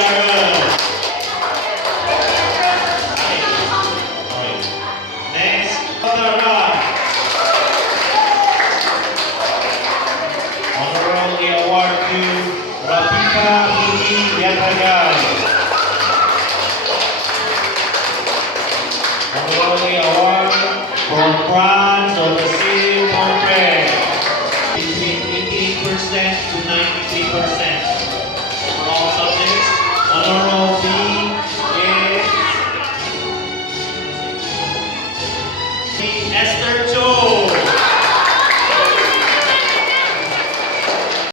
Sharon. Next, Tara. Honorary award to Rafika Hini Yatagan. Honorary award for France of the City of Montreal. Between 88% to 93%. For all subjects, honorary